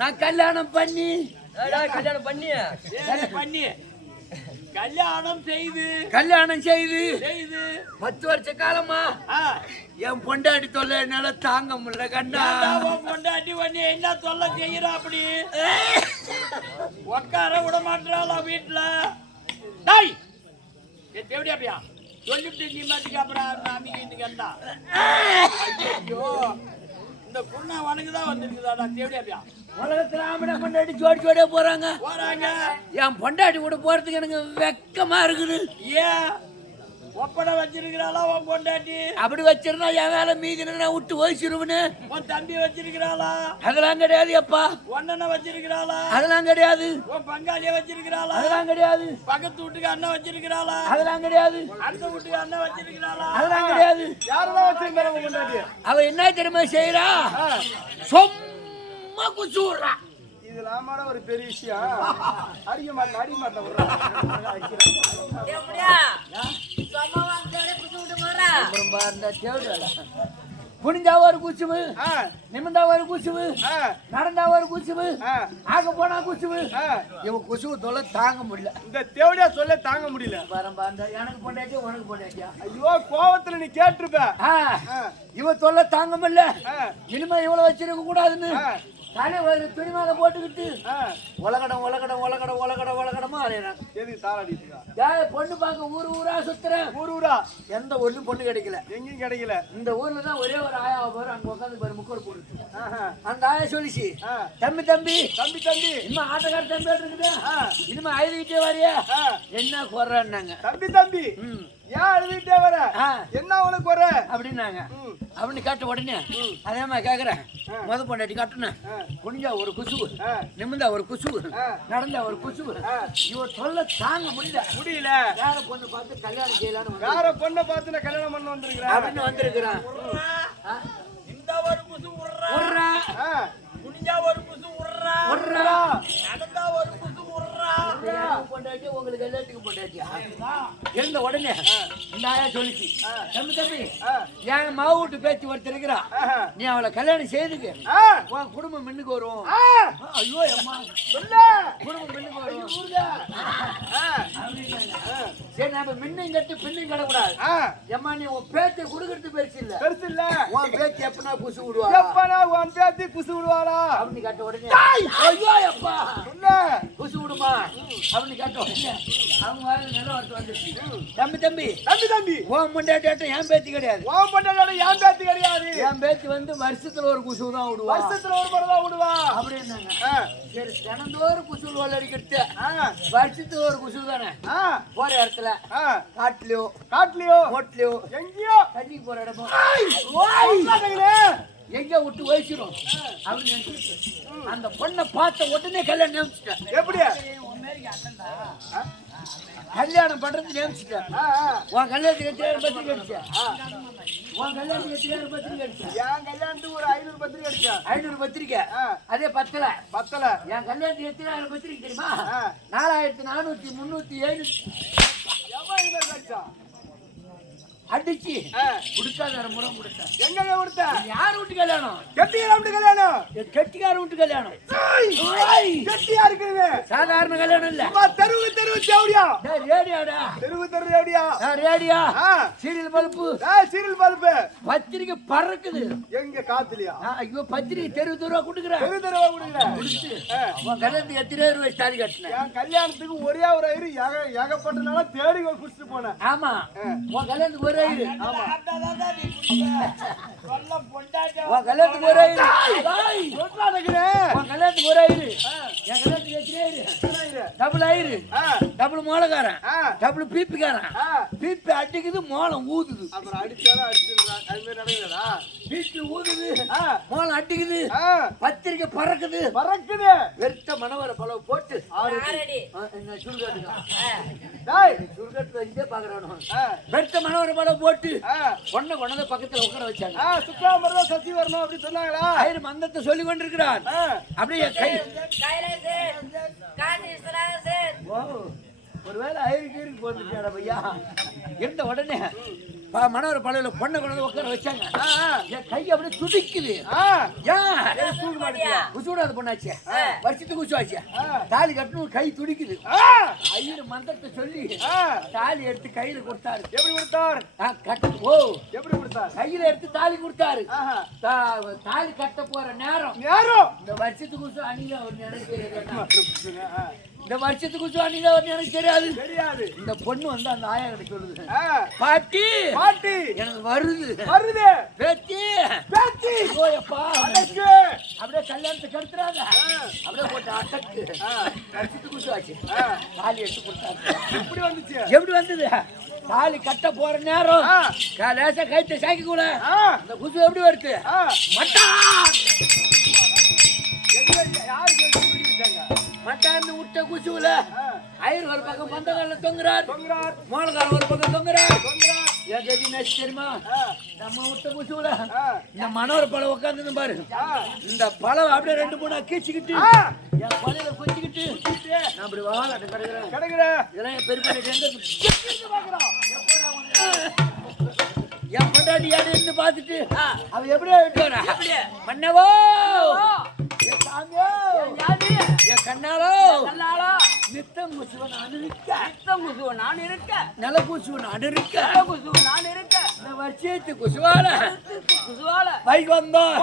நான் கல்யாணம் பண்ணி கல்யாணம் செய்து 10 வருஷ காலமா என் பொண்டாட்டி தொல்லை என்னால தாங்க முடியல கண்ணா. பொண்டாட்டி பண்ணி என்ன தொல்லை செய்யறா? அப்படி உட்கார விட மாட்டாளா வீட்டுல? எப்படி அப்படியா சொல்லிட்டு நீ மாட்டிக்கு அப்புறம் அமைக்கிட்டு ஐயோ இந்த குண்ணா வனக்கு தான் வந்துருக்குதாடா. தேவடி அப்படியா உலகத்துல ஆம்பளை பொண்டாட்டி ஜோடி ஜோடியா போறாங்க. என் பொண்டாட்டி கூட போறதுக்கு எனக்கு வெக்கமா இருக்குது. ஏன் ஒப்பனை வச்சிருக்கிறாளா உன் பொண்டாட்டி? அப்படி வச்சிருந்தா என் வேலை மீதி நான் விட்டு ஓய்ச்சிருவனு. உன் தம்பி வச்சிருக்கிறாளா? அதெல்லாம் கிடையாது. எப்பா ஒன்னனை வச்சிருக்கிறாளா? அதெல்லாம் கிடையாது. உன் பங்காளிய வச்சிருக்கிறாளா? அதெல்லாம் கிடையாது. பக்கத்து வீட்டுக்கு அண்ணன் வச்சிருக்கிறாளா? அதெல்லாம் கிடையாது. அடுத்த வீட்டுக்கு அண்ணன் வச்சிருக்கிறாளா? அதெல்லாம் கிடையாது. யாரெல்லாம் வச்சிருக்கிறா உன் பொண்டாட்டி? அவ என்ன தெரியுமா செய்யறா? சும்மா குசுறா. இதெல்லாம் ஒரு பெரிய விஷயம். அடிக்க மாட்டேன் அடிக்க மாட்டேன். புனிஞ்சா ஒரு குசுவு, நிமிந்தா ஒரு குசுவு, நடந்தா ஒரு குசுவு, ஆக போனா குசுவு. இவன் குசுவு தொல்லை தாங்க முடியல. இந்த தேவடியா சொல்ல தாங்க முடியல. எனக்கு பொண்டாட்டியா உனக்கு பொண்டாட்டியா? ஐயோ கோவத்துல நீ கேட்டிருப்ப. இவ தொல்லை தாங்க முடியல. இனிமே இவ்வளவு வச்சிருக்க கூடாதுன்னு தலை ஒரு துணிமாலை போட்டுக்கிட்டு உலகடம் உலகடம் உலகடம் உலகடம் உலகடமா அலையறான். எதுக்கு தாராடிட்டு பொண்ணு பார்க்க ஊர் ஊரா சுத்துறேன். ஊரா எந்த ஊர்லயும் பொண்ணு கிடைக்கல. எங்கேயும் கிடைக்கல. இந்த ஊர்ல தான் ஒரே ஒரு ஆயா போற. அங்க உட்காந்து பாரு முக்கோடு போடுச்சு. அந்த ஆயா சொல்லிச்சு, தம்பி தம்பி தம்பி தம்பி இனிமே ஆட்டக்கார தம்பி இருக்குது, இனிமே அழுதுகிட்டே வரையா என்ன குறைன்னாங்க. தம்பி தம்பி ஏன் அழுதுகிட்டே வர? என்ன உனக்கு குறை அப்படின்னாங்க. அப்படின்னு கேட்ட உடனே அதே மாதிரி கேக்குறேன். முத பொண்டாட்டி காட்டுன குனிஞ்சா ஒரு குசுவு, நிமிந்தா ஒரு குசுவு, நடந்தா ஒரு குசுவு. இவ சொல்ல தாங்க முடியல. வேற பொண்ணு பார்த்து கல்யாணம் செய்யலான்னு வேற பொண்ணை பார்த்து நான் கல்யாணம் பண்ண வந்திருக்கிறேன் அப்படின்னு வந்திருக்கிறான். இந்த ஒரு குசு உர்றா, குனிஞ்சா ஒரு குசு உர்றா, நடந்தா ஒரு குசு உர்றா. பொண்டாட்டி உங்களுக்கு எல்லாத்துக்கும் பொண்டாட்டியா? இருந்த உடனே இந்த ஆயா சொல்லிச்சு, தம்பி தம்பி என் மாவு வீட்டு பேச்சு ஒருத்தர் இருக்கிறா, நீ அவளை கல்யாணம் செய்துக்கு உன் குடும்பம் மின்னுக்கு வரும். ஐயோ அம்மா சொல்ல குடும்பம் மின்னுக்கு வரும். சரி நம்ம மின்னும் கட்டு பின்னும் கிடக்கூடாது. ஏம்மா நீ உன் பேச்சை கொடுக்கறது பெருசு இல்ல. உன் பேச்சு எப்பனா குசு விடுவா? எப்பனா உன் பேச்சு குசு விடுவாளா அப்படின்னு கேட்ட உடனே ஐயோ அப்பா சொல்ல குசு விடுமா அப்படின்னு கேட்ட உடனே அவங்க நல்ல வார்த்தை வந்துருச்சு. தம்பி தம்பி தம்பி தம்பி உன் பொண்டாட்டி என் பேச்சு கிடையாது. உன் பொண்டாட்டி என் பேச்சு கிடையாது. என் பேச்சு வந்து வருஷத்துல ஒரு குசு தான் விடுவா. வருஷத்துல ஒரு முறை தான் விடுவா அப்படின்னாங்க. சரி தினந்தோறும் குசு வளரிக்கிட்டு வருஷத்துக்கு ஒரு குசு தானே போற இடத்துல காட்டுலயோ ஹோட்டலையோ எங்கேயோ தண்ணிக்கு போற இடமோ எங்க விட்டு வயசிடும் அப்படின்னு நினைச்சிட்டு அந்த பொண்ணை பார்த்த உடனே கல்யாணம் நினைச்சிட்டேன். எப்படியா கல்யாணம் பண்றது நியமிச்சுட்டேன். உன் கல்யாணத்துக்கு எத்தனை பத்திரிக்கை அடிச்சேன்? உன் கல்யாணத்துக்கு எத்தனை பத்திரிக்கை அடிச்சேன்? என் கல்யாணத்துக்கு ஒரு 500 பத்திரிக்கை அடிச்சேன். 500 பத்திரிக்கை. அதே பத்தல. என் கல்யாணத்துக்கு எத்தனை பத்திரிக்கை தெரியுமா? 4400 300 700 அடிச்சு கொடுத்தாத முறை கொடுத்தேன். எங்க கொடுத்த? யார் வீட்டு கல்யாணம்? கெட்டியார் வீட்டு கல்யாணம். கெட்டிக்கார வீட்டு கல்யாணம். கெட்டியா இருக்குது. சாதாரண கல்யாணம் இல்ல. தெருவு தெருவு தேவடியா. ரேடியோடா. தெருவு தெருவு radio. Radio. Serial bulb. Serial bulb. பத்திரிக்கை பறக்குது. எங்க காத்துலியா? ஐயோ பத்திரிக்கை தெருவு தெருவா குடுக்குறேன். தெருவு தெருவா குடுக்குறேன். உன் கல்யாணத்துக்கு எத்தனை ரூபாய் தாலி கட்டினேன்? என் கல்யாணத்துக்கு ஒரே ஒரு ஐயரு ஏகப்பட்டனால தேடி குடிச்சிட்டு போனேன். ஆமா உன் கல்யாணத்துக்கு ஒரே ஐயரு. ஆமா உன் கல்யாணத்துக்கு ஒரே ஐயரு. உன் கல்யாணத்துக்கு ஒரே ஐயரு. என் கல்யாணத்துக்கு எத்தனை ஐயரு? டபுள் ஐயரு. டபுள் மோளக்காரன். டபுள் பீப்பிக்காரன். பீப்பி அடிக்குது மோளம் ஊதுது. அப்புறம் அடிச்சாலும் அடிச்சுடுறான். அது மாதிரி நடக்குதா? பீப்பி ஊதுது மோளம் அடிக்குது. பத்திரிக்கை பறக்குது. வெறுத்த மணவர பழம் போட்டு சுடுகாட்டு வச்சே பாக்குறானோ. வெறுத்த மணவர பழம் போட்டு பொண்ணை கொண்டத பக்கத்துல உட்கார வச்சாங்க. சுக்காமரம் சத்தி வரணும் அப்படி சொன்னாங்களா? ஐயர் மந்தத்தை சொல்லி கொண்டிருக்கிறார். அப்படியே கை ஒருவேளை ஐயருக்கு இருக்கு போட்டுட்டாடா பையா. இருந்த உடனே மணவர பழையில பொண்ணை கொண்டு உட்கார வச்சாங்க. என் கை அப்படியே துடிக்குது. குசூடாது பொண்ணாச்சு. வருஷத்துக்கு குசுவாச்சு. தாலி கட்டணும் கை துடிக்குது. ஐயர் மந்திரத்தை சொல்லி தாலி எடுத்து கையில கொடுத்தாரு. எப்படி கொடுத்தார்? ஓ எப்படி கொடுத்தார்? கையில எடுத்து தாலி கொடுத்தாரு. தாலி கட்ட போற நேரம் இந்த வருஷத்துக்கு குசு அணிதான் ஒரு எனக்கு தெரியாது. இந்த வருஷத்துக்கு குசு அணிதான் ஒரு எனக்கு தெரியாது. இந்த பொண்ணு வந்து அந்த ஆயா கிட்ட சொல்லுது, பாட்டி பாட்டி எனக்கு வருது பேத்தி பேத்தி ஓயப்பா அப்படியே கல்யாணத்தை கெடுத்துறாங்க. அப்படியே போட்டு அட்டக்கு வருஷத்துக்கு குசு ஆச்சு. தாலி எடுத்து கொடுத்தாரு. எப்படி வந்தது? தாலி கட்ட போற நேரம் லேசா கைத்த சாய்க்க கூட அந்த குசு எப்படி வருது? மட்டாந்து விட்ட குசுல ஐயர் ஒரு பக்கம் மந்தகால தொங்குறார். மோளக்கார ஒரு பக்கம் தொங்குறார். தெரியுமா நம்ம விட்ட குசுல இந்த மனோர பழம் உட்காந்து பாரு. இந்த பழம் அப்படியே 2-3 கீச்சுக்கிட்டு என் பழையில குச்சிக்கிட்டு நான் அப்படி வாழாட்டு கிடக்குறேன். இதெல்லாம் பெருமையா என் பொண்டாட்டி யாரு பாத்துட்டு அவ எப்படியா விட்டு மன்னவோ என் கண்ணாலோ நித்தம் குசுவன் நான் இருக்க நில குசுவன் நான் இருக்க இந்த வருஷத்து குசுவால வைக்கு வந்தோம்.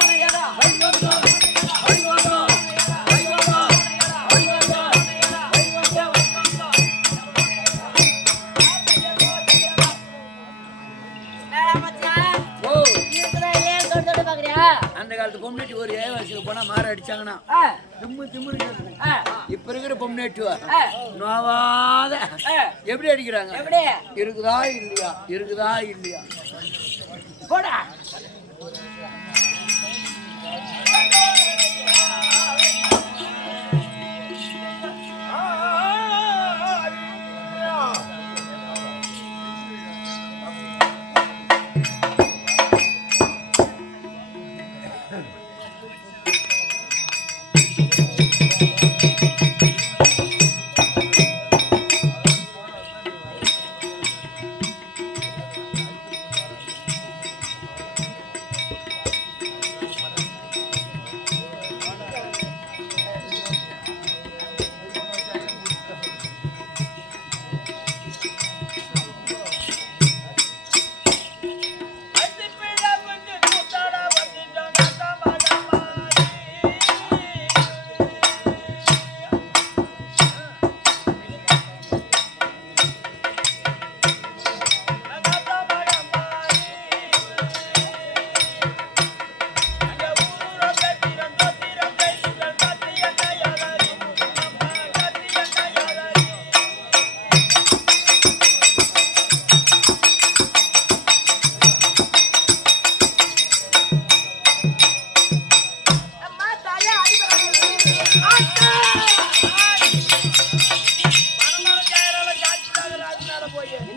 அந்த காலத்து பொம்னேட்டி ஒரு ஏவாசியில போனா மாற அடிச்சாங்கன்னா திமுரு. இப்ப இருக்கிற பொம்னேட்டு நோவாத எப்படி அடிக்கிறாங்க? இருக்குதா இல்லையா போடா.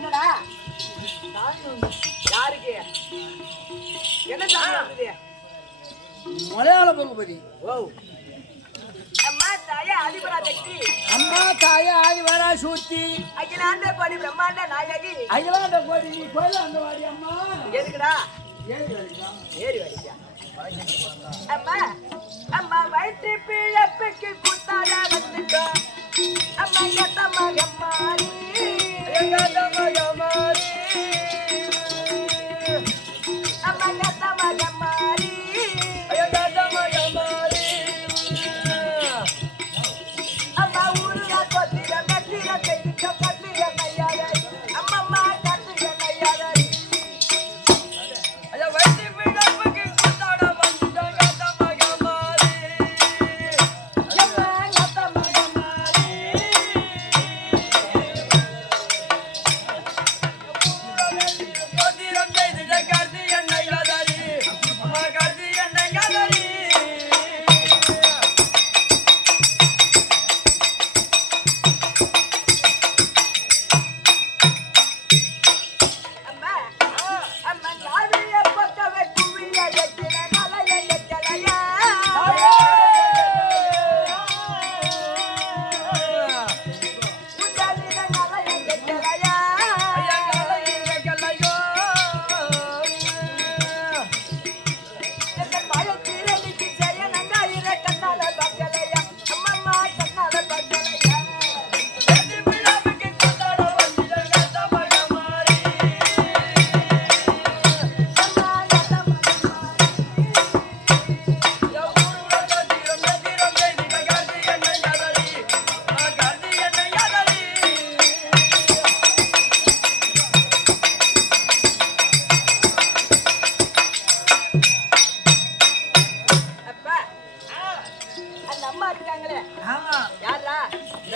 என்னடா யாருக்கு என்ன சாமி வந்தது? மலையாள பகுபதி. ஓ அம்மா தாயே ஆதிபரா சக்தி, அம்மா தாயே ஆதிவரா சூத்தி, அகிலாண்ட கோடி பிரம்மாண்ட நாயகி, அகிலாண்ட கோடி நீ கோயில அந்த வாடி அம்மா. எதுக்குடா ஏறி வலிக்கா? ஏறி வலிக்கா? அம்மா அம்மா வயிற்று பிழப்புக்கு கூத்தாட வந்துட்டோம். அம்மா கத்த மகமாரி, கத்த மகமாரி, அம்மா கத்த மகமாரி, கத்த மகமாரி. அம்மா ஊருல கொத்திர மெத்திர கைதிக்க கத்திர கையாளை, அம்மம்மா கத்திர கையாளை. ஐயா வயிற்று பிழப்புக்கு கூத்தாட வந்துட்டோம். கத்த மகமாரி, அம்மா கத்த மகமாரி. கொத்திரம் கைதிட கத்தி என்னை யாதாரி, அம்மா கத்தி என்னை யாதாரி. அம்மா அம்மா நாவிய பக்கவே குவிய எத்தின நலைய எத்தலையா. உடலின நலைய எத்தலையா. இந்த பயத்திரடிக்கு செய்ய நங்காயிர கண்ணால பக்கலையா. அம்மம்மா கண்ணால பக்கலையா. எதி விழாவுக்கு கொண்டாட வந்திட கத்த மகமாரி. அம்மா கத்த மகமாரி. ஊருல கத்திரம் மெத்திரம் கைதிட கத்தி என்னை யாதரி, அம்மா கத்தி என்னை யாதரி. அப்பா அந்த அம்மா இருக்காங்களே, ஆமா. யாரா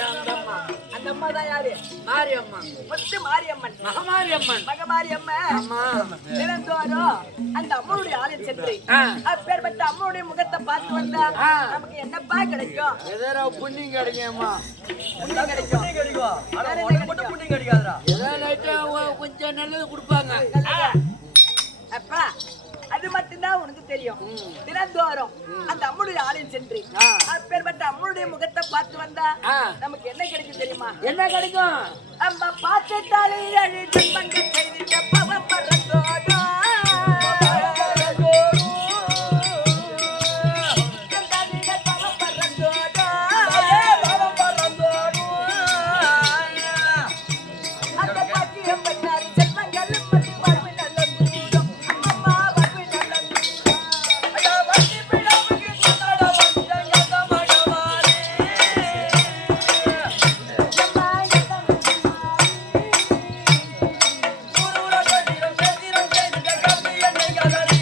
அந்த அம்மா அந்த அம்மா தான் யாரு? மாரியம்மா, முத்து மாரியம்மன், மகமாரியம்மன். மகமாரியம்மன். ஆமா. தினந்தோறும் அந்த அம்மனுடைய ஆலயம் சென்று ஆ. அப்பேற்பட்ட அம்மனுடைய முகத்தை பார்த்து வந்தா ஆ. நமக்கு என்னப்பா கிடைக்கும்? எதோ புண்ணியம் கிடைக்கும்மா. புண்ணியம் கிடைக்கும். வேற என்ன கிடைக்கும்? ஏதோ லைட்டா கொஞ்சம் நல்லது கொடுப்பாங்க. அப்பா அது மட்டும்தான் உனக்கு தெரியும். தினந்தோறும் அந்த அம்மனுடைய ஆலயம் சென்று ஆ. அப்பேற்பட்ட அம்மனுடைய முகத்தை பார்த்து வந்தா ஆ. நமக்கு என்ன கிடைக்கும் தெரியுமா? என்ன கிடைக்கும்? அம்மா பார்த்துட்டாலே அழித்து பங்கு செய்திட்ட பவம் பறந்தோடோ. எந்தாதிக பவம் பறந்தோடோ. அந்த பாக்கியம் பண்ணாரி செல்வங்களும் மதி வாழ்வு நல்ல கூடும். அம்மம்மா வாழ்வு நல்ல கூடும். ஐயா வண்டி பிழவுக்கு கொண்டாட வந்த எந்த மகமாரி. அம்மா எந்த மகமாரி. ஊருல கத்திரம் மெத்திரம் கைதிட கத்தி என்னை யாதரி,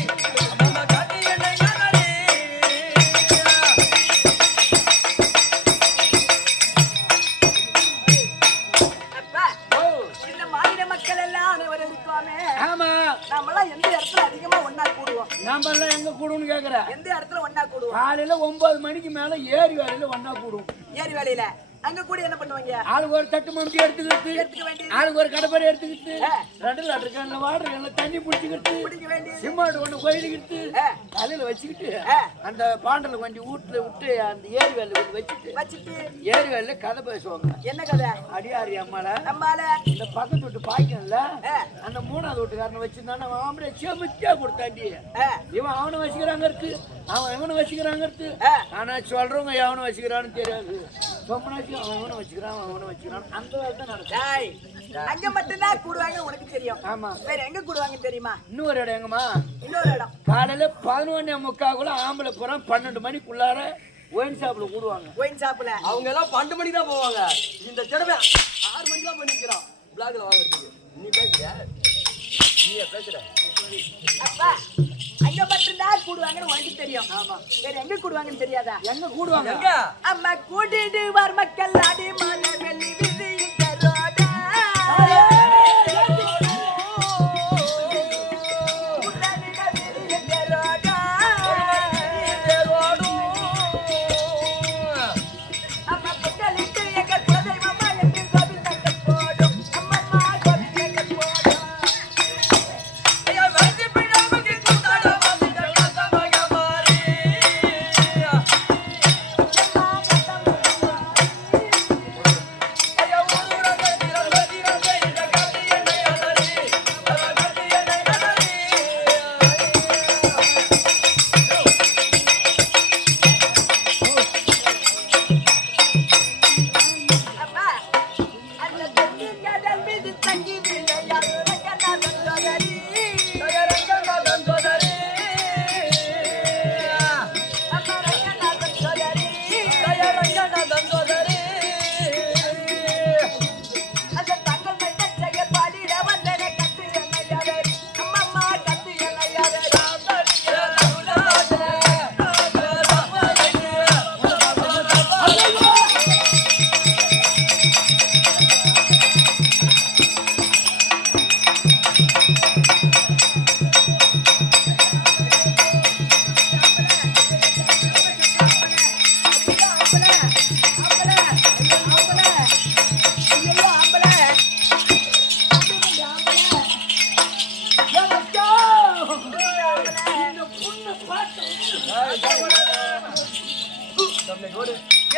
அம்மம்மா கத்தி என்னை யாதரி. அப்பா ஓ, இந்த மாநில மக்கள் எல்லாம் அனைவரும் இருக்காமே, ஆமா. நாமெல்லாம் எந்த இடத்துல அதிகமா ஒண்ணா கூடுவோம்? நாம எல்லாம் எங்க கூடுன்னு கேக்குற? எந்த இடத்துல ஒண்ணா கூடுவோம்? காலையில 9 மணிக்கு மேல ஏரி வேலையில ஒண்ணா கூடும். ஏரி வேலையில அங்க கூட என்ன பண்ணுவாங்க? ஆளுக்கு ஒரு தட்டு மம்பி எடுத்துக்கிட்டு, எடுத்துக்க வேண்டியது, ஆளுக்கு ஒரு கடப்பரை எடுத்துக்கிட்டு, ஆ. 2 லிட்டர் கேன்ல வாட்டர் கேன்ல தண்ணி பிடிச்சிக்கிட்டு, பிடிக்க வேண்டியது. சிம்மாடு ஒண்ணு கோயிலுக்கிட்டு, ஆ. தலையில வச்சுக்கிட்டு, ஆ. அந்த பாண்டல கொஞ்சம் வீட்டுல விட்டு அந்த ஏரி வேலை கொஞ்சம் வச்சுட்டு வச்சுட்டு ஏரி வேலையில கதை பேசுவாங்க. என்ன கதை? அடியாரி அம்மால நம்மால இந்த பக்கத்து வீட்டு பாய்க்கன்ல ஆ. அந்த 3வது வீட்டுக்காரனை வச்சிருந்தானே அவன் ஆம்பளை செமிச்சா கொடுத்தாண்டி. ஆ. இவன் அவனை வச்சுக்கிறாங்க இருக்கு, அவன் இவனை வச்சுக்கிறாங்க இருக்கு. ஆ. ஆனா சொல்றவங்க எவனை வச்சுக்கிறான்னு தெரியாது. சொம்மனாச்சும் அவன் இவனை வச்சுக்கிறான், அவன் இவனை வச்சுக்கிறான். அந்த வேலை தான் நடக்கும். டேய், அங்க மட்டும்தான் கூடுவாங்க உனக்கு தெரியும். ஆமா. வேற எங்க கூடுவாங்க தெரியுமா? இன்னொரு இடம் எங்கம்மா? இன்னொரு இடம். காலையில 11:45 ஆம்பளை புறம் 12 மணிக்குள்ளார ஒயின் ஷாப்ல கூடுவாங்க. ஒயின் ஷாப்ல அவங்க எல்லாம் 12 மணிக்கு தான் போவாங்க. இந்த தடவை 6 மணிக்கு தான் பண்ணிக்கிறான் பிளாக்ல வாங்குறதுக்கு. நீ பேசுற, நீ பேசுற. அப்பா அங்க மட்டும்தான் கூடுவாங்கன்னு உனக்கு தெரியும். ஆமா. வேற எங்க கூடுவாங்கன்னு தெரியாதா? எங்க கூடுவாங்க? எங்க அம்மா கூட்டிட்டு வர் மக்கள் அடி மலை வெள்ளி விதியின் தரோடா. உடலிட விதியின் தரோடா. அம்மா பொங்கலிட்டு எங்கள் குலதெய்வமா என்று கோவில் கட்ட போடும். அம்மம்மா கோவில் எங்கள் இறங்கி விளையாடு ரங்கநாதன் சோதரி ரங்கநாதன் சோதரி அம்மா ரங்கநாதன் சோதரி ரங்கநாதன் சோதரி அந்த தங்கள் மெட்ட செய்ய பாடிட வந்தன கத்து என்னையாவே அம்மம்மா கத்து என்னையாவே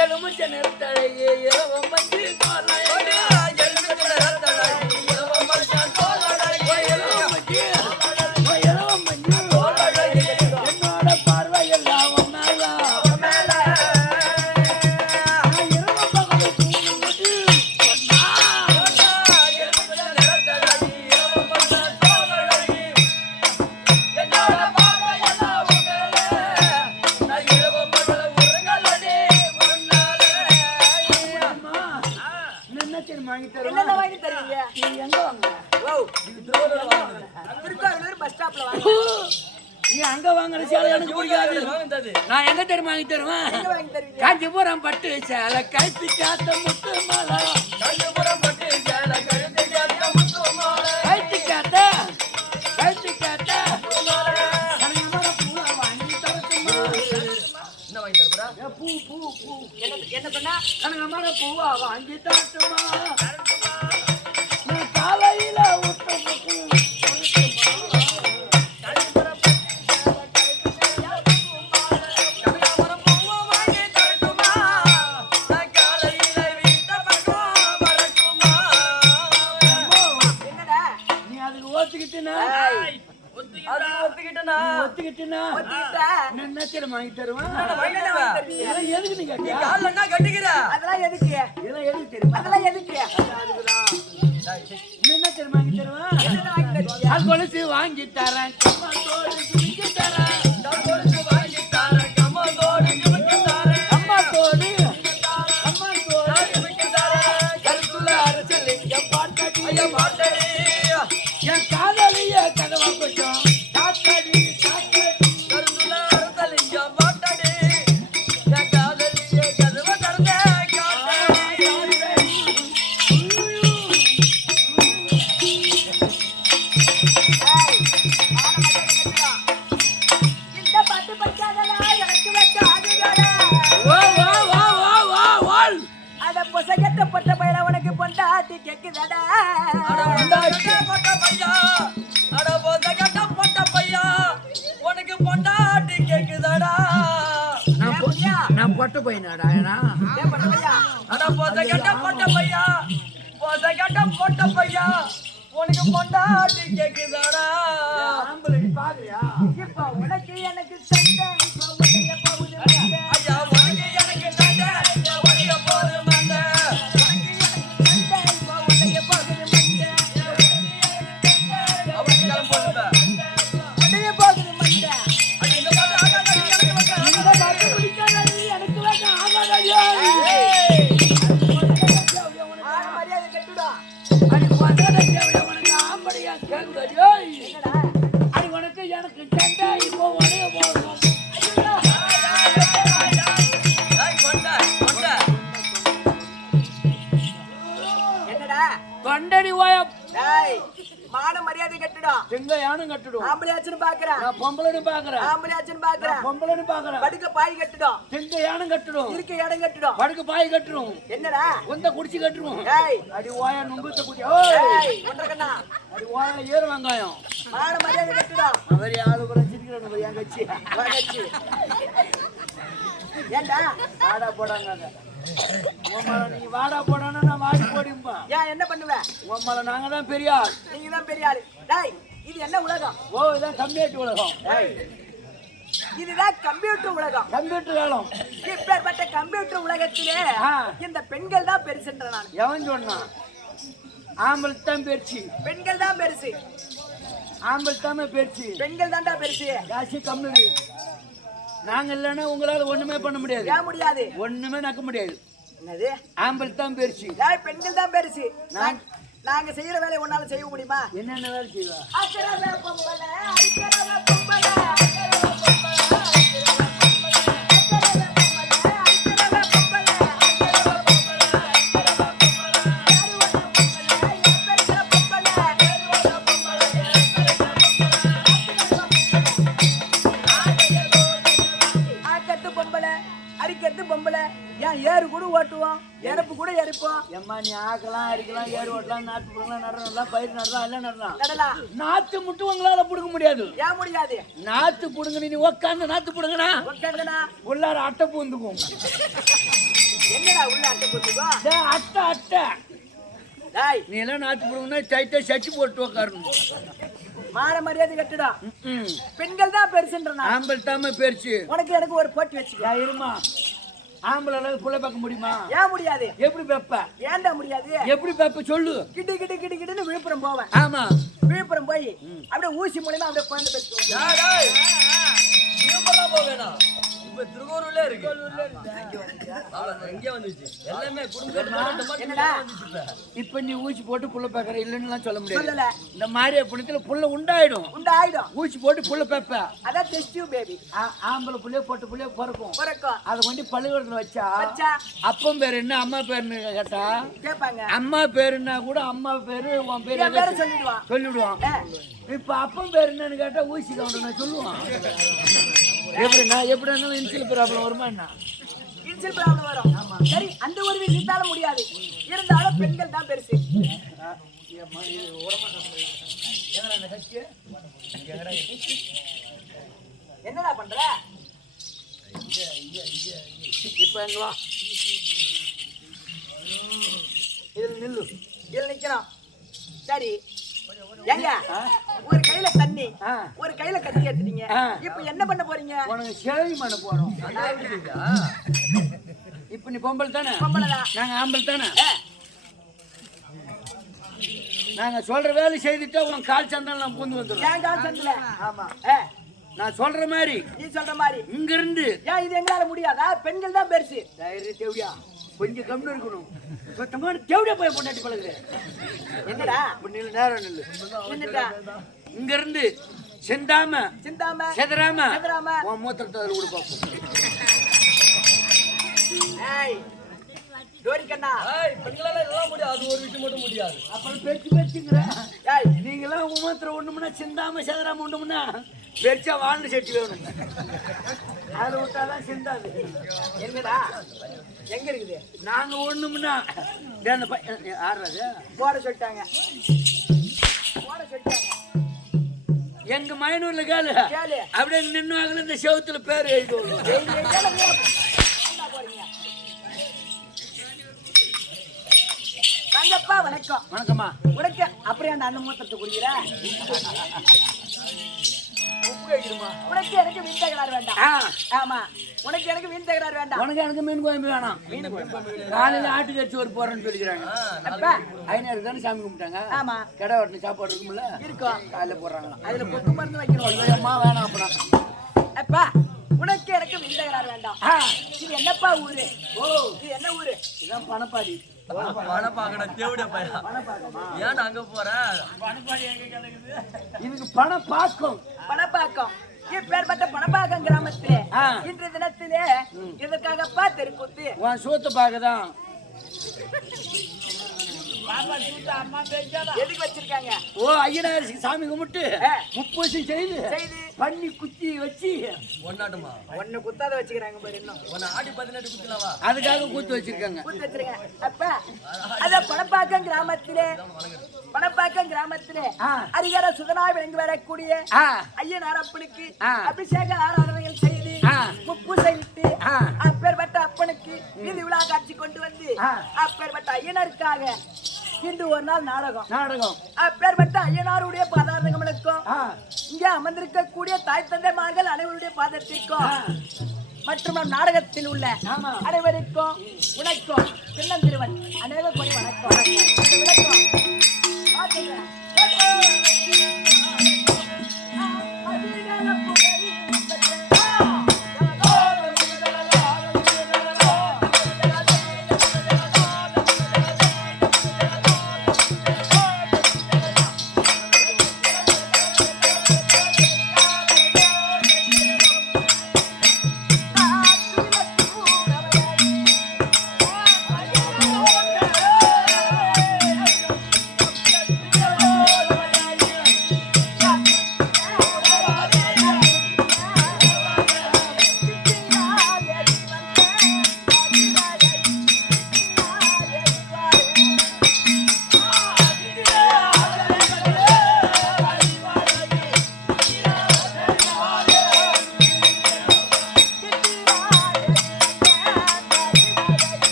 எலுமிச்சை நிறுத்தழையே இரவம் வந்து கோலையே என்னோட பார்வை எல்லாம் மேல இரவு பகல் தூங்குவது என்னென்ன வாங்கி தருவீங்க எங்க வாங்க திருக்கோவிலூர் பஸ் ஸ்டாப்ல வாங்க நீ அங்க வாங்குற சேலை எனக்கு பிடிக்காது. நான் எங்க தெரியுமா வாங்கி தருவேன்? எங்க வாங்கி தருவீங்க காஞ்சிபுரம் பட்டு சேலை கழுத்து காத்த முத்து மாலை காஞ்சிபுரம் பட்டு சேலை கழுத்து காத்த முத்து மாலை கழுத்து காத்த கனகமர பூவை வாங்கி தரட்டுமா? என்ன வாங்கி தரப்பா பூ என்ன சொன்னா கனகமர பூவா வாங்கி தரட்டுமா? நான் காலையில விட்டு என்னடா நீ அதுக்கு ஒத்துக்கிட்டுனா ஒத்துக்கிட்டனா ஒத்துக்கிட்டுனா ஒத்துக்கிட்டா என்ன தெரியுமா வாங்கி தருவேன்? வாங்கி தருவேன் இதெல்லாம் எதுக்கு நீ கேட்டியா? கால்ல என்ன கட்டிக்கிற அதெல்லாம் எதுக்கு இதெல்லாம் எதுக்கு தெரியுமா? அதெல்லாம் எதுக்கு என்ன தெரியுமா வாங்கி தருவேன்? என்னென்ன வாங்கி தருவீங்க அது கொலுசு வாங்கி தரேன் கம்மத்தோடு குடிக்க தரேன் கொலுசு வாங்கி தரேன் கம்மத்தோடு குடிக்க தரேன் கம்மத்தோடு குடிக்க தரேன் கருத்துல அரசல் இங்க பாட்டடி ஐயா பாட்டடி என் காதலிய கதவா கொஞ்சம் காத்தடி கருத்துல அரசல் இங்க பாட்டடி என் காதலிய கதவை திறந்தே காட்டடி இந்த பாட்டு படிக்காதெல்லாம் எனக்கு வச்ச ஆதிகாடா வா வா வா வா வா வா அட பொசகட்ட பொட்ட பையல உனக்கு பொண்டாட்டி கேக்குதாடா பொட்ட பையா அட போத கட்ட பொட்ட பையா உனக்கு பொண்டாட்டி கேக்குதாடா நான் பொட்ட பையனாடா ஏனா ஏன் பொட்ட பையா அட போத கட்ட பொட்ட பையா போத கட்ட பொட்ட பையா உனக்கு பொண்டாட்டி கேக்குதாடா ஆம்பளை பாக்குறியா? இப்ப உனக்கு எனக்கு சண்டை இப்ப உடைய போகுது மண்டை. ஐயா உனக்கு எனக்கு சண்டை உனக்கு போது மண்டை சண்டை இப்ப உடைய போகுது மண்டை. அவன் கிளம்ப போதுப்ப உடைய போகுது மண்டை. அது இந்த பாட்டு ஆகாதடி எனக்கு வைக்க இந்த பாட்டு பிடிக்காதடி எனக்கு வேணா ஆகாதடி ஆன மரியாதை கெட்டுடும். அடி பதற தேவல உனக்கு ஆம்பளையா கேக்குதடி என்னடா அடி உனக்கு எனக்கு சண்டை இப்போ உடைய போகும் ஏய் பொண்டை பொண்டை என்னடா தொண்டடி ஓய டேய் மான மரியாதை கெட்டுடும். எங்க யானும் கட்டுடும் ஆம்பளையாச்சுன்னு பாக்குறேன் நான் பொம்பளைன்னு பாக்குறேன் ஆம்பளையாச்சுன்னு பாக்குறேன் பொம்பளைன்னு பாக்குறேன் படுக்க பாய் கட்டுடும். எங்க யானும் கட்டுடும் இருக்க இடம் கட்டுடும். படுக்க பாய் கட்டுரும் என்னடா உந்த குடிச்சு கட்டுரும் டேய் அடி ஓய நுங்குத்த குடி டேய் ஒன்றரை கண்ணா அடி ஓய ஏறு வெங்காயம் மான மரியாதை கட்டுடும். அவரே ஆளு கூட சிரிக்கிறேன் என் கட்சி வாங்கச்சி ஏண்டா வாடா போடாங்க நீ வாடா போடானா நான் வாடி போடிம்பா ஏன் என்ன பண்ணுவ உம்மல நாங்க தான் பெரிய ஆள் நீங்க தான் பெரிய ஆளு டேய் இது என்ன உலகம் ஓ இதான் கம்ப்யூட்டர் உலகம் டேய் இதுதான் கம்ப்யூட்டர் உலகம் கம்ப்யூட்டர் காலம் இப்பேற்பட்ட கம்ப்யூட்டர் உலகத்திலே ஆ. இந்த பெண்கள் தான் பெருசுன்ற நான் எவன் சொன்னான் ஆம்பளை தான் பெருச்சு. பெண்கள் தான் பெருசு. ஆம்பளை தாமே பெருச்சு. பெண்கள் தான்டா பெருசு. காசி கம்முனு. நாங்க இல்லைன்னா உங்களால ஒண்ணுமே பண்ண முடியாது. ஏன் முடியாது? ஒண்ணுமே நக்க முடியாது. என்னது? ஆம்பளை தான் பெருச்சு. பெண்கள் தான் பெருசு. நாங்க செய்யற வேலையை ஒன்னால செய்ய முடியுமா? என்னென்ன வேலை செய்வா? அக்கறவே பொம்பளை, அக்கறவே பொம்பளை, ஏறு கூட ஓட்டுவோம், எரப்பு கூட எரிப்போம். எம்மா நீ ஆக்கலாம், அரிக்கலாம், ஏறு ஓட்டலாம், நாட்டு புடுங்கலாம், நடலாம், பயிர் நடலாம், எல்லாம் நடலாம். நடலாம். நாத்து மட்டும் உங்களால புடுங்க முடியாது. ஏன் முடியாது? நாத்து புடுங்க நீ உட்காந்து நாத்து புடுங்கனா உள்ளார அட்டை பூந்துக்கும். என்னடா உள்ள அட்டை பூந்துக்கும்? அட்டை அட்டை. நீ எல்லாம் நாத்து புடுங்கனா டைட்டா சச்சி போட்டு உட்காரணும். மான மரியாதை கட்டுடா. பெண்கள் தான் பெருசுன்றா. ஆம்பல் தாம பெருசு. உனக்கு எனக்கு ஒரு போட்டி வச்சுக்க. இருமா. ஆம்பளை அளவு புள்ள பார்க்க முடியுமா? ஏன் முடியாது? எப்படி பெப்ப? ஏன்டா முடியாது? எப்படி பெப்ப சொல்லு. கிட்டு கிட்டு கிட்டு கிட்டுன்னு விழுப்புரம் போவேன். ஆமா. விழுப்புரம் போய் அப்படியே ஊசி மூலமா அப்படியே குழந்தை பெற்றுவோம். விழுப்புரம் போவேனா? இப்ப திருவூர்ல இருக்கு. இங்க வந்துச்சு. எல்லாமே என்னடா? இப்ப நீ ஊசி போட்டு புள்ள பேக்கற இல்லன்னு சொல்ல முடியாது. சொல்லல. இந்த மாதிரி புண்ணத்துல புள்ள உண்டாயிடும். ஊசி போட்டு புள்ள பேப்ப. அதான் டெஸ்ட் டியூப் பேபி. ஆம்பளை புள்ளைய போட்டு புள்ளைய பிறக்கும். அத கொண்டு பள்ளிக்கூடத்துல வச்சா அப்பன் பேர் என்ன அம்மா பேருன்னு கேட்டா கேட்பாங்க. அம்மா பேருன்னா கூட அம்மா பேரு உன் பேரு சொல்லிடுவான். இப்ப அப்பன் பேர் என்னன்னு கேட்டா ஊசி கவுண்டர் சொல்லுவான். எப்படின்னா எப்படி இருந்தாலும் இன்சில் ப்ராப்ளம் வருமா என்ன? இன்சில் ப்ராப்ளம் வரும். ஆமா. சரி, அந்த ஒரு விஷயத்தால முடியாது. இருந்தாலும் பெண்கள் தான் பெருசு. என்னடா பண்ற? இப்ப எங்க வா. இதுல நில்லு. இதுல நிக்கிறோம். சரி. ஏங்க ஒரு கையில தண்ணி, ஒரு கையில கத்தி எடுத்துட்டீங்க. இப்போ என்ன பண்ண போறீங்க? உனக்கு சேவை பண்ண போறோம். இப்போ நீ பொம்பளை தானே? பொம்பளைதான். நாங்க ஆம்பளை தானே? நாங்க சொல்ற வேலை செய்துட்டா உன் கால் சந்தால நான் பூந்து வந்துடுறோம். ஏன் கால் சந்தல? ஆமா. நான் சொல்ற மாதிரி நீ சொல்ற மாதிரி இங்க இருந்து ஏன் இது எங்களால முடியாதா? பெண்கள் தான் பெருசு. தைரிய தேவடியா கொஞ்சம் கம்மி இருக்கணும். சுத்தமான தேவடியா போய் பொண்டாட்டி பழகுது. என்னடா நில்லு, நேரம் நில்லு. இங்க இருந்து சிந்தாம செதறாம உன் மூத்திரத்தை அதில் விடு பார்ப்போம். பெண்களால இதெல்லாம் முடியாது. அது ஒரு விஷயம் மட்டும் முடியாது. அப்புறம் பேச்சு பேச்சுங்கிற நீங்களாம் மூத்திரம் ஒண்ணுமுன்னா சிந்தாம செதறாம ஒண்ணுமுன்னா பெருச்சா வாழ்ந்து செட்டி வேணும். அதை விட்டாதான் சிந்தாது. என்னடா எங்க இருக்குது? நாங்க ஒண்ணுமுன்னா ஆடுறது போட சொல்லிட்டாங்க. எங்க மைனூர்ல கேளு. அப்படியே நின்று வாங்கல இந்த செவத்துல பேர் எழுதுவோம். தங்கப்பா வணக்கம். வணக்கம்மா. உனக்கு அப்படியே அந்த அண்ணன் மூத்தத்தை குடிக்கிற உனக்கு எனக்கு மீன் தகராறு வேண்டாம். ஆமா, உனக்கு எனக்கு மீன் தகராறு வேண்டாம். உனக்கு எனக்கு மீன் குழம்பு வேணாம். காலையில ஆட்டு கறிச்சு ஒரு போறேன்னு சொல்லிக்கிறாங்க. ஐநூறு தானே சாமி கும்பிட்டாங்க. ஆமா, கடை வெட்டின சாப்பாடு இருக்கும்ல, இருக்கும். காலையில போடுறாங்களா, அதுல கொத்து மருந்து வைக்கணும். அம்மா வேணாம். அப்புறம் அப்பா உனக்கு எனக்கு மீன் தகராறு வேண்டாம். இது என்னப்பா ஊரு? ஓ, இது என்ன ஊரு? இதான் பணப்பாடி. பணப்பாக்கடா தேவடியா பையா. ஏன் அங்க போற? பணப்பாடி எங்க கிடக்குது? இதுக்கு பணப்பாக்கம். பணப்பாக்கம். இப்பேற்பட்ட பணப்பாக்கம் கிராமத்திலே இன்றைய தினத்திலே இதற்காகப்பா தெருக்கூத்து. உன் சூத்த பாக்கதான் எதுக்கு வச்சிருக்காங்க? ஓ, ஐயனார் சாமி கும்பிட்டு முப்பூசி செய்து பண்ணி குத்தி வச்சு ஒன்னாட்டுமா ஒன்னு குத்தாத வச்சுக்கிறாங்க பாரு. இன்னும் ஒன்னு ஆடி 18 குத்திலவா, அதுக்காக கூத்து வச்சிருக்காங்க. கூத்து வச்சிருங்க. அப்ப அத பணப்பாக்கம் கிராமத்திலே அதிகார சுதனாய் விளங்கி வரக்கூடிய ஐயனார் அப்பனுக்கு அபிஷேக ஆராதனைகள் செய்து முப்பூசையிட்டு அப்பேற்பட்ட அப்பனுக்கு இது விழா காட்சி கொண்டு வந்து அப்பேற்பட்ட ஐயனாருக்காக இன்று ஒரு நாள் நாடகம் அப்பேற்பட்ட ஐயனாருடைய பாதாரங்களுக்கும் இங்கே அமர்ந்திருக்கக்கூடிய தாய் தந்தைமார்கள் அனைவருடைய பாதத்திற்கும் மற்றும் நாடகத்தில் உள்ள அனைவருக்கும் உனக்கும் சின்னந்திருவன் அனைவருக்கும் வணக்கம்.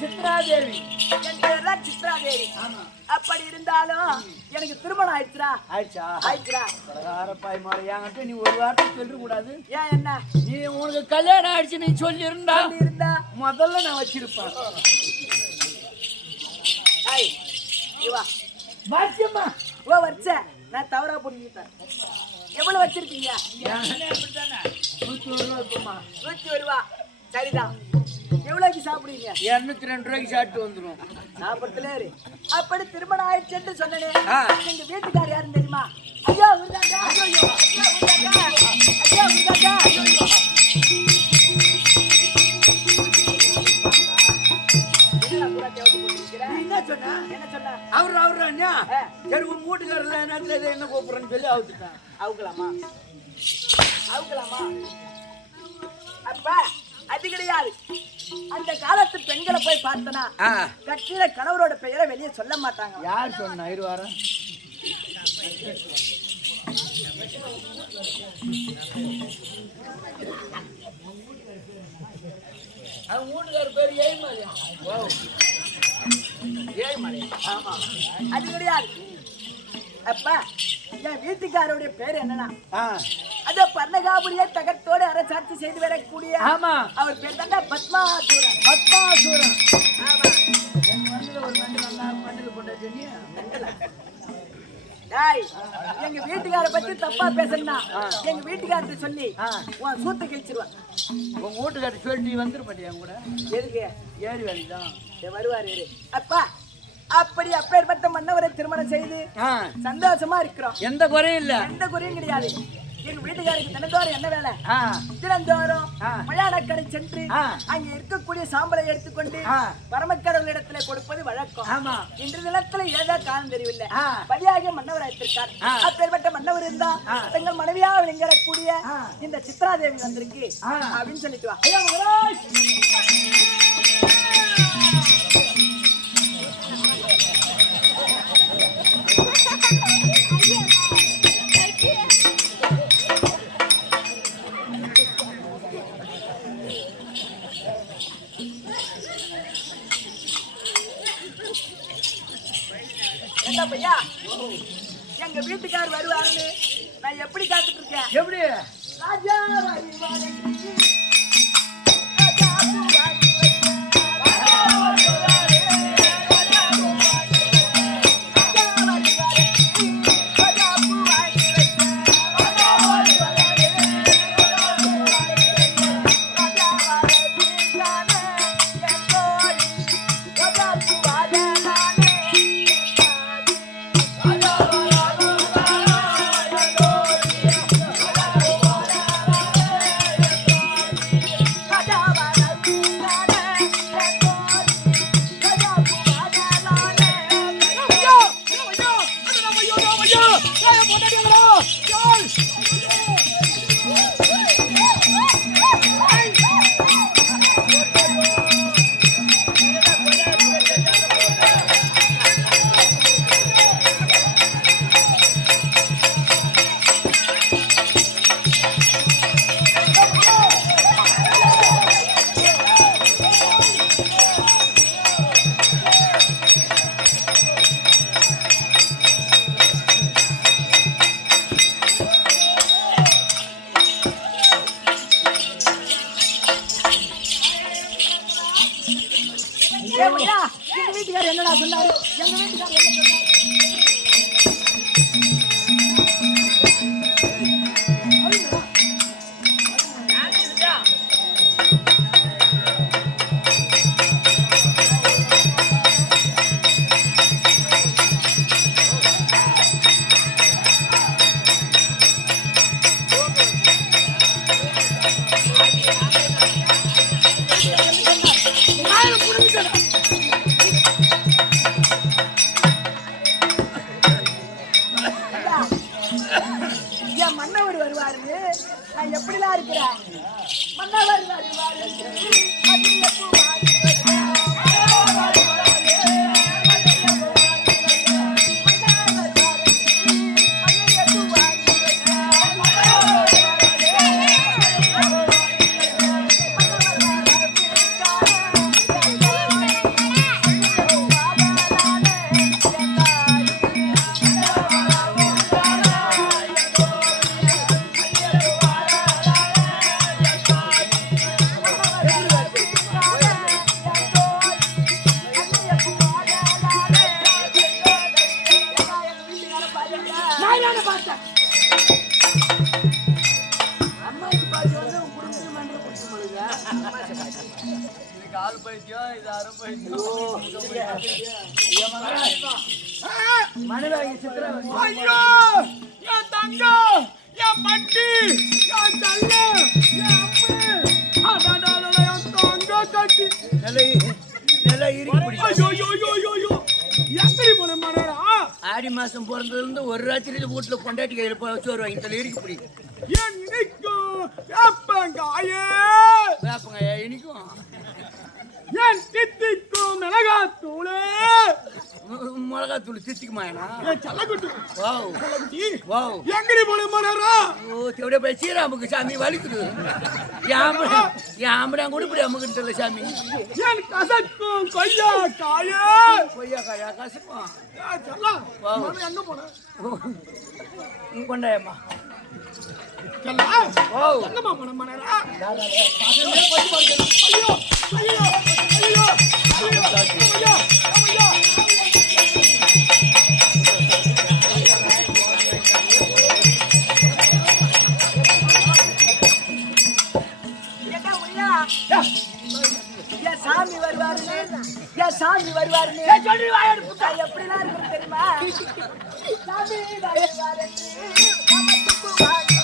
சித்ராதேவி. என் பேர் தான் சித்ராதேவி. அப்படி இருந்தாலும் எனக்கு திருமணம் ஆயிடுச்சுடா. ஆயிடுச்சுடா. அரப்பாய் மாலை என்கிட்ட நீ ஒரு வார்த்தை சொல்ல கூடாது. ஏன் என்ன? நீ உனக்கு கல்யாணம் ஆயிடுச்சு நீ சொல்லி இருந்தா முதல்ல நான் வச்சிருப்பேன். வாச்சியம்மா ஓ வச்ச நான் தவறா புரிஞ்சுட்டேன். எவ்வளவு வச்சிருக்கீங்க? 101 ரூபா இருக்குமா? 101 ரூபா. சரிதான். எவ்வளவுக்கு சாப்பிடுவீங்க? 202 ரூபாய்க்கு சாப்பிட்டு வந்துடும். சாப்பிடத்துல அப்படி திருமணம் ஆயிடுச்சுன்னு சொன்னேன். எங்க வீட்டுக்கார் யாருன்னு தெரியுமா? ஐயா உருதாண்டா. ஐயோ ஐயா உருதாண்டா. ஐயோ என்ன சொன்ன? அவரு சரி உன் வீட்டுக்காரர் நேரத்துல என்ன கூப்பிடுறேன்னு சொல்லி அவுத்துட்டான். அவுக்கலாமா? அப்ப அது கிடையாது. அந்த காலத்து பெண்களை போய் பார்த்தனா கட்டில கணவரோட பெயரை வெளியே சொல்ல மாட்டாங்க. யார் சொன்னா? இருவாரம் அவங்க வீட்டுக்கார பேர் ஏய்மலையா? ஏய்மலை. ஆமா அது கிடையாது. அப்ப என் வீட்டுக்காரோடைய பேர் என்னன்னா அத பர்ணகாபுரிய தகத்தோடு அரசாட்சி செய்து வரக்கூடிய அவர் பேர் தான் பத்மாசூரன். பத்மாசூரன். ஆமா. எங்க வந்து ஒரு மண்டல போட்டா சொன்னியா? எங்க வீட்டுக்கார பத்தி தப்பா பேசணும்னா எங்க வீட்டுக்காரத்தை சொல்லி உன் சூத்த கழிச்சிருவான். உங்க வீட்டுக்கார சொல்லி வந்துரு மாட்டியா கூட? எதுக்கு? ஏறி வேலைதான் வருவாரு. அப்பா அப்படி அப்பேற்பட்ட மன்னவரை திருமணம் செய்து சந்தோஷமா இருக்கிறோம். எந்த குறையும் இல்ல. எந்த குறையும் கிடையாது. எங்க வீட்டுக்காரருக்கு தினந்தோறும் என்ன வேலை? தினந்தோறும் மயானக்கடை சென்று அங்க இருக்கக்கூடிய சாம்பலை எடுத்துக்கொண்டு பரமக்கடவுளிடத்துல கொடுப்பது வழக்கம். இன்று நிலத்துல ஏதோ காலம் தெரியவில்லை. பதியாக மன்னவர் ஆயிட்டிருக்கார். அப்பேற்பட்ட மன்னவர் இருந்தா தங்கள் மனைவியா விளங்கக்கூடிய இந்த சித்ராதேவி வந்திருக்கு அப்படின்னு சொல்லிட்டு வா. என்ன பையா எங்க வீட்டுக்கார் வருவாருன்னு நான் எப்படி காத்துட்டு இருக்கேன்? எப்படி? ராஜா எங்க வீட்டுக்காரர் என்ன சொன்னாரு? என் மன்னவர் வருவாரு, நான் எப்படிலாம் இருக்கிறேன்? மன்னவர் வருவாரு, மல்லிகைப்பூ வாங்கி இது கால் பைத்தியம், இது அரை பைத்தியம். மனிதன் சித்திர ஐயோ என் தங்கம் என் பட்டி என் தள்ள என் அம்மா என் தங்க கட்டி நிலை இருக்கு. ஐயோ ஐயோ ஐயோ ஐயோ எங்கடி போன மனரா ஆடி மாசம் பிறந்ததுல இருந்து ஒரு ராத்திரியில வீட்டுல கொண்டாட்டி கையில வச்சு வருவாங்க. இந்த இருக்கு பிடி என் இனிக்கும் வேப்பங்காயே வேப்பங்க இனிக்கும் என் தித்திக்கும் மிளகாத்தூளே மிளகாத்தூள் தித்திக்குமாயனா என் சல்லக்குட்டி வாவ் சல்லக்குட்டி வாவ் எங்கடி போன மனரா ஓ தேவடே போய் சீராமுக்கு சாமி வலிக்குது. யாம்படா கூட இப்படி அமுக்குன்னு தெரியல சாமி. என் கசக்கும் கொய்யா காயே கொய்யா காயா கசப்பா சல்லா வாவ். மன எங்க போன கொண்டாயம்மா சல்லா வாவ் எங்கம்மா போன மனரா ஐயோ ஐயோ ஐயோ ஐயோ ஐயோ ஐயோ என்ன முடியா? என் சாமி வருவாருன்னு, என் சாமி வருவாருன்னு சொல்லி வாயாடு புட்டா நான் எப்படிலாம் இருக்கிறது தெரியுமா? சாமி வருவாருன்னு நமக்கு வாங்க.